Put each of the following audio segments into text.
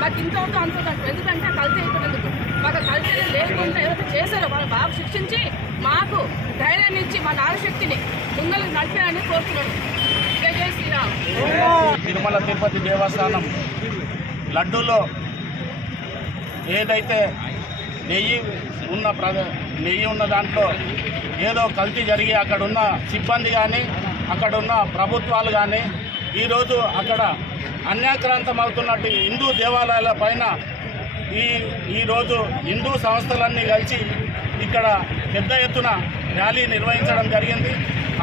మాకు ఇంత అవుతాం అంత అవుతాం ఎందుకంటే కల్తీ అయిపోయినందుకు. మాకు కల్తీ లేకుండా ఏదైతే చేశారో వాళ్ళు బాగా శిక్షించి మాకు ధైర్యాన్ని ఇచ్చి మా నారశక్తిని ముందరకు నడిపారని కోరుతున్నాడు. జై శ్రీరామ్. తిరుమల తిరుపతి దేవస్థానం లడ్డూలో ఏదైతే నెయ్యి ఉన్న ప్ర నెయ్యి ఉన్న దాంట్లో ఏదో కల్తీ జరిగి అక్కడున్న సిబ్బంది కానీ అక్కడున్న ప్రభుత్వాలు కానీ ఈరోజు అక్కడ అన్యాక్రాంతం అవుతున్నట్టు హిందూ దేవాలయాల పైన ఈ ఈరోజు హిందూ సంస్థలన్నీ కలిసి ఇక్కడ పెద్ద ఎత్తున ర్యాలీ నిర్వహించడం జరిగింది.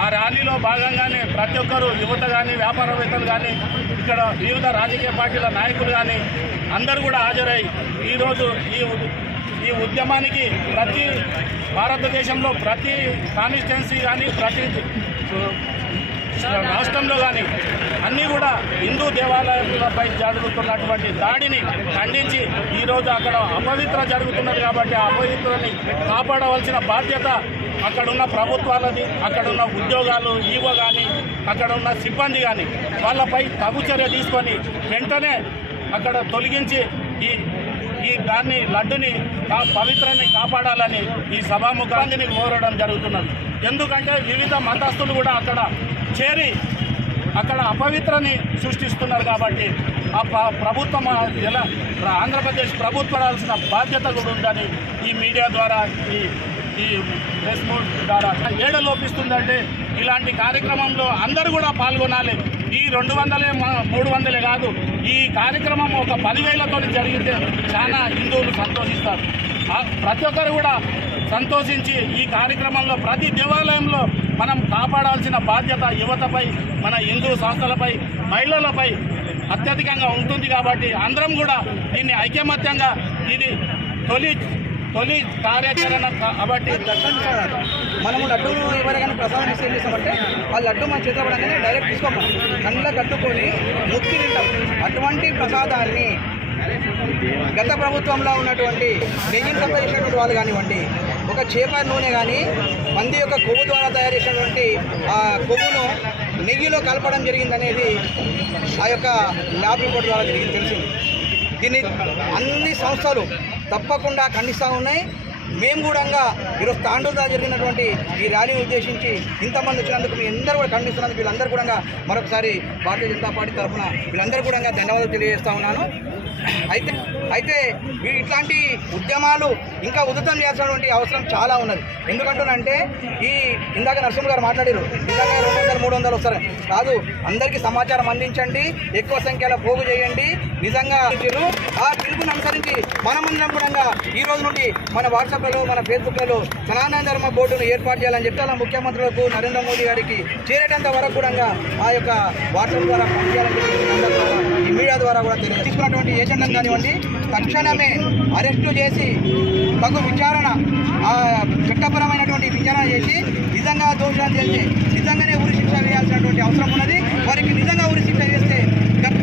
ఆ ర్యాలీలో భాగంగానే ప్రతి ఒక్కరూ యువత కానీ వ్యాపారవేత్తలు కానీ ఇక్కడ వివిధ రాజకీయ పార్టీల నాయకులు కానీ అందరూ కూడా హాజరై ఈరోజు ఈ ఈ ఉద్యమానికి ప్రతి భారతదేశంలో ప్రతి కాన్స్టిట్యున్సీ కానీ ప్రతి రాష్ట్రంలో కానీ అన్నీ కూడా హిందూ దేవాలయాలపై జరుగుతున్నటువంటి దాడిని ఖండించి ఈరోజు అక్కడ అపవిత్ర జరుగుతున్నది కాబట్టి ఆ అపవిత్రని కాపాడవలసిన బాధ్యత అక్కడున్న ప్రభుత్వాలది అక్కడున్న ఉద్యోగాలు ఈవో కానీ అక్కడున్న సిబ్బంది కానీ వాళ్ళపై తగు చర్య తీసుకొని వెంటనే అక్కడ తొలగించి ఈ ఈ దాన్ని లడ్డుని ఆ పవిత్రాన్ని కాపాడాలని ఈ సభాముఖాన్ని కోరడం జరుగుతున్నది. ఎందుకంటే వివిధ మతస్థులు కూడా అక్కడ చేరి అక్కడ అపవిత్రని సృష్టిస్తున్నారు కాబట్టి ఆ ప్రభుత్వం ఎలా ఆంధ్రప్రదేశ్ ప్రభుత్వం పడాల్సిన బాధ్యత కూడా ఉందని ఈ మీడియా ద్వారా ఈ ఈ ప్రెస్ ద్వారా ఏడ లోపిస్తుందంటే ఇలాంటి కార్యక్రమంలో అందరూ కూడా పాల్గొనాలి. ఈ రెండు వందలే మూడు వందలే కాదు ఈ కార్యక్రమం ఒక పదివేలతో జరిగితే చాలా హిందువులు సంతోషిస్తారు. ప్రతి ఒక్కరు కూడా సంతోషించి ఈ కార్యక్రమంలో ప్రతి దేవాలయంలో మనం కాపాడాల్సిన బాధ్యత యువతపై మన హిందూ సంస్థలపై మహిళలపై అత్యధికంగా ఉంటుంది కాబట్టి అందరం కూడా దీన్ని ఐకమత్యంగా ఇది తొలి తొలి కార్యాచరణ కాబట్టి మనము లడ్డు ఎవరికైనా ప్రసాదం ఇస్తే ఏం చేస్తామంటే ఆ లడ్డు మన చేతిలో పడగానే డైరెక్ట్ తీసుకోము. కళ్ళ కట్టుకొని ముక్కి తింటాం. అటువంటి ప్రసాదాన్ని గత ప్రభుత్వంలో ఉన్నటువంటి నెయ్యిని సంపాదించినటువంటి వాళ్ళు కానివ్వండి ఒక చేప నూనె కానీ మంది యొక్క కొవ్వు ద్వారా తయారు చేసినటువంటి ఆ కొవ్వును నెయ్యిలో కలపడం జరిగిందనేది ఆ యొక్క ల్యాబ్ రిపోర్ట్ ద్వారా జరిగింది తెలిసింది. దీన్ని అన్ని సంస్థలు తప్పకుండా ఖండిస్తూ ఉన్నాయి. మేము కూడా ఈరోజు తాండూరులో జరిగినటువంటి ఈ ర్యాలీని ఉద్దేశించి ఇంతమంది వచ్చినందుకు మీ అందరూ కూడా ఖండిస్తున్నందుకు వీళ్ళందరూ కూడా మరొకసారి భారతీయ జనతా పార్టీ తరఫున వీళ్ళందరూ కూడా ధన్యవాదాలు తెలియజేస్తా ఉన్నాను. అయితే అయితే ఇట్లాంటి ఉద్యమాలు ఇంకా ఉధృతం చేయాల్సినటువంటి అవసరం చాలా ఉన్నది. ఎందుకంటునంటే ఈ ఇందాక నరసింహ గారు మాట్లాడారు. నిజంగా రెండు వందలు మూడు వందలు వస్తారు కాదు అందరికీ సమాచారం అందించండి. ఎక్కువ సంఖ్యలో పోగు చేయండి. నిజంగా మీరు ఆ పిలుపుని అనుసరించి మనమందరం కూడా ఈ రోజు నుండి మన వాట్సాప్లలో మన ఫేస్బుక్లలో సనాతన ధర్మ బోర్డును ఏర్పాటు చేయాలని చెప్పి అలా ముఖ్యమంత్రులకు నరేంద్ర మోదీ గారికి చేరేటంత వరకు కూడా ఆ యొక్క వాట్సాప్ ద్వారా పంపించాలని ఈ మీడియా ద్వారా కూడా తెలియదు తీసుకున్నటువంటి కానివ్వండి తక్షణమే అరెస్టు చేసి తగు విచారణ చట్టపరమైనటువంటి విచారణ చేసి నిజంగా దోషాలు తెలిసి నిజంగానే ఉరి శిక్ష వేయాల్సినటువంటి అవసరం ఉన్నది. వారికి నిజంగా ఉరి శిక్ష వేస్తే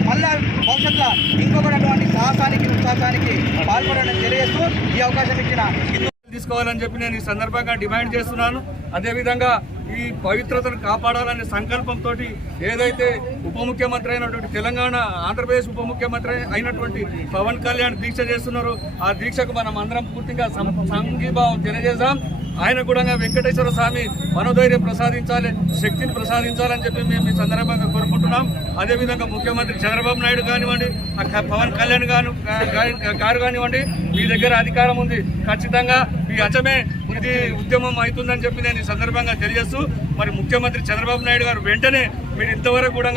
మళ్ళా భవిష్యత్తులో ఇంకొకటి అటువంటి సాహసానికి ఉత్సాహానికి పాల్పడడం తెలియజేస్తూ ఈ అవకాశం ఇచ్చిన తీసుకోవాలని చెప్పి నేను ఈ సందర్భంగా డిమాండ్ చేస్తున్నాను. అదేవిధంగా ఈ పవిత్రతను కాపాడాలనే సంకల్పంతో ఏదైతే ఉప ముఖ్యమంత్రి అయినటువంటి తెలంగాణ ఆంధ్రప్రదేశ్ ఉప ముఖ్యమంత్రి అయినటువంటి పవన్ కళ్యాణ్ దీక్ష చేస్తున్నారో ఆ దీక్షకు మనం అందరం పూర్తిగా సం- సంఘీభావం తెలియజేశాం. ఆయన కూడా వెంకటేశ్వర స్వామి మనోధైర్యం ప్రసాదించాలి శక్తిని ప్రసాదించాలని చెప్పి మేము ఈ సందర్భంగా కోరుకుంటున్నాం. అదేవిధంగా ముఖ్యమంత్రి చంద్రబాబు నాయుడు కానివ్వండి పవన్ కళ్యాణ్ గాను గారు కానివ్వండి మీ దగ్గర అధికారం ఉంది. ఖచ్చితంగా మీ అచమే ఇది ఉద్యమం అవుతుందని చెప్పి నేను ఈ సందర్భంగా తెలియజేస్తూ మరి ముఖ్యమంత్రి చంద్రబాబు నాయుడు గారు వెంటనే మీరు ఇంతవరకు కూడా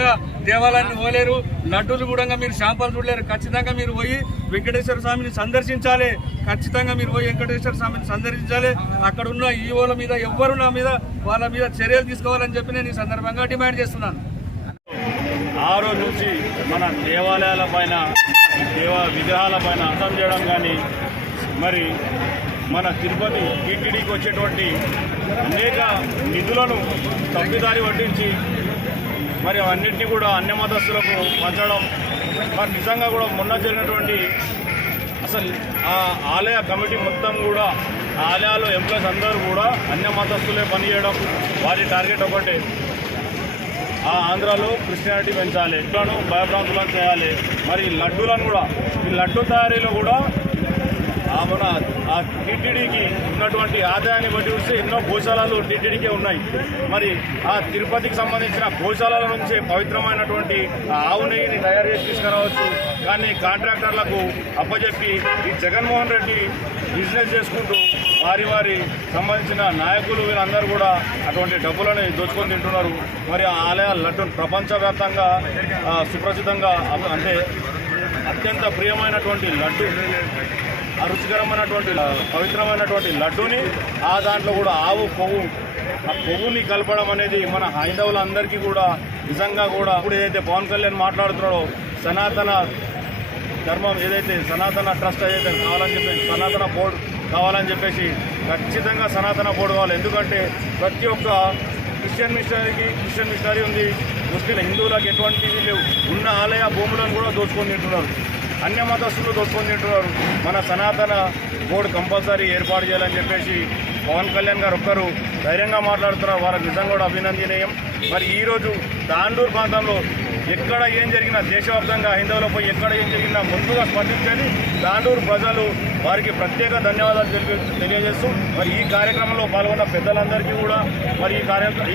దేవాలయాన్ని పోలేరు లడ్డూలు కూడా మీరు శాంపాలు చూడలేరు. ఖచ్చితంగా మీరు పోయి వెంకటేశ్వర స్వామిని సందర్శించాలి. ఖచ్చితంగా మీరు పోయి వెంకటేశ్వర స్వామిని సందర్శించాలి. అక్కడ ఉన్న ఈవోల మీద ఎవ్వరు నా మీద వాళ్ళ మీద చర్యలు తీసుకోవాలని చెప్పి నేను ఈ సందర్భంగా డిమాండ్ చేస్తున్నాను. ఆ రోజు నుంచి మన దేవాలయాల పైన దేవ విగ్రహాల పైన అర్థం చేయడం కానీ మరి మన తిరుపతి టీటీడీకి వచ్చేటువంటి అనేక నిధులను తప్పిదారి పట్టించి మరి అన్నింటినీ కూడా అన్య మతస్థులకు పంచడం మరి నిజంగా కూడా మొన్న జరిగినటువంటి అసలు ఆ ఆలయ కమిటీ మొత్తం కూడా ఆలయాల్లో ఎంప్లాయీస్ అందరూ కూడా అన్య మతస్థులే పనిచేయడం వారి టార్గెట్ ఒకటే. ఆ ఆంధ్రాలో క్రిస్టియానిటీ పెంచాలి ఇట్లను భయభ్రాంతులను చేయాలి. మరి లడ్డూలను కూడా ఈ లడ్డు తయారీలో కూడా మన ఆ టీటీడీకి ఉన్నటువంటి ఆదాయాన్ని బట్టి చూస్తే ఎన్నో గోశాలలు టీటీడీకే ఉన్నాయి. మరి ఆ తిరుపతికి సంబంధించిన గోశాలల నుంచే పవిత్రమైనటువంటి ఆవు నెయ్యిని తయారు చేసి తీసుకురావచ్చు. కానీ కాంట్రాక్టర్లకు అప్పచెప్పి ఈ జగన్మోహన్ రెడ్డి బిజినెస్ చేసుకుంటూ వారి వారి సంబంధించిన నాయకులు వీళ్ళందరూ కూడా అటువంటి డబ్బులను దోచుకొని తింటున్నారు. మరి ఆ ఆలయాల లడ్డు ప్రపంచవ్యాప్తంగా సుప్రసిద్ధంగా అంటే అత్యంత ప్రియమైనటువంటి లడ్డు ఆ రుచికరమైనటువంటి పవిత్రమైనటువంటి లడ్డూని ఆ దాంట్లో కూడా ఆవు కొవ్వు ఆ కొవ్వుని కలపడం అనేది మన హైందవులందరికీ కూడా నిజంగా కూడా ఇప్పుడు ఏదైతే పవన్ కళ్యాణ్ మాట్లాడుతున్నాడో సనాతన ధర్మం ఏదైతే సనాతన ట్రస్ట్ ఏదైతే కావాలని చెప్పేసి సనాతన బోర్డు కావాలని చెప్పేసి ఖచ్చితంగా సనాతన బోర్డు కావాలి. ఎందుకంటే ప్రతి ఒక్క క్రిస్టియన్ మిషనరీకి క్రిస్టియన్ మిషనరీ ఉంది. ముస్లిం హిందువులకు ఎటువంటివి లేవు. ఉన్న ఆలయ భూములను కూడా దోచుకొని తింటున్నారు. అన్య మతస్థులు దోచుకొని తింటున్నారు. మన సనాతన బోర్డు కంపల్సరీ ఏర్పాటు చేయాలని చెప్పేసి పవన్ కళ్యాణ్ గారు ఒక్కరు ధైర్యంగా మాట్లాడుతున్నారు. వారికి నిజంగా కూడా అభినందనీయం. మరి ఈరోజు తాండూరు ప్రాంతంలో ఎక్కడ ఏం జరిగినా దేశవ్యాప్తంగా హిందువులపై ఎక్కడ ఏం జరిగినా ముందుగా స్పందించేది తాండూరు ప్రజలు వారికి ప్రత్యేక ధన్యవాదాలు తెలియజేస్తూ మరి ఈ కార్యక్రమంలో పాల్గొన్న పెద్దలందరికీ కూడా మరి ఈ కార్యక్రమం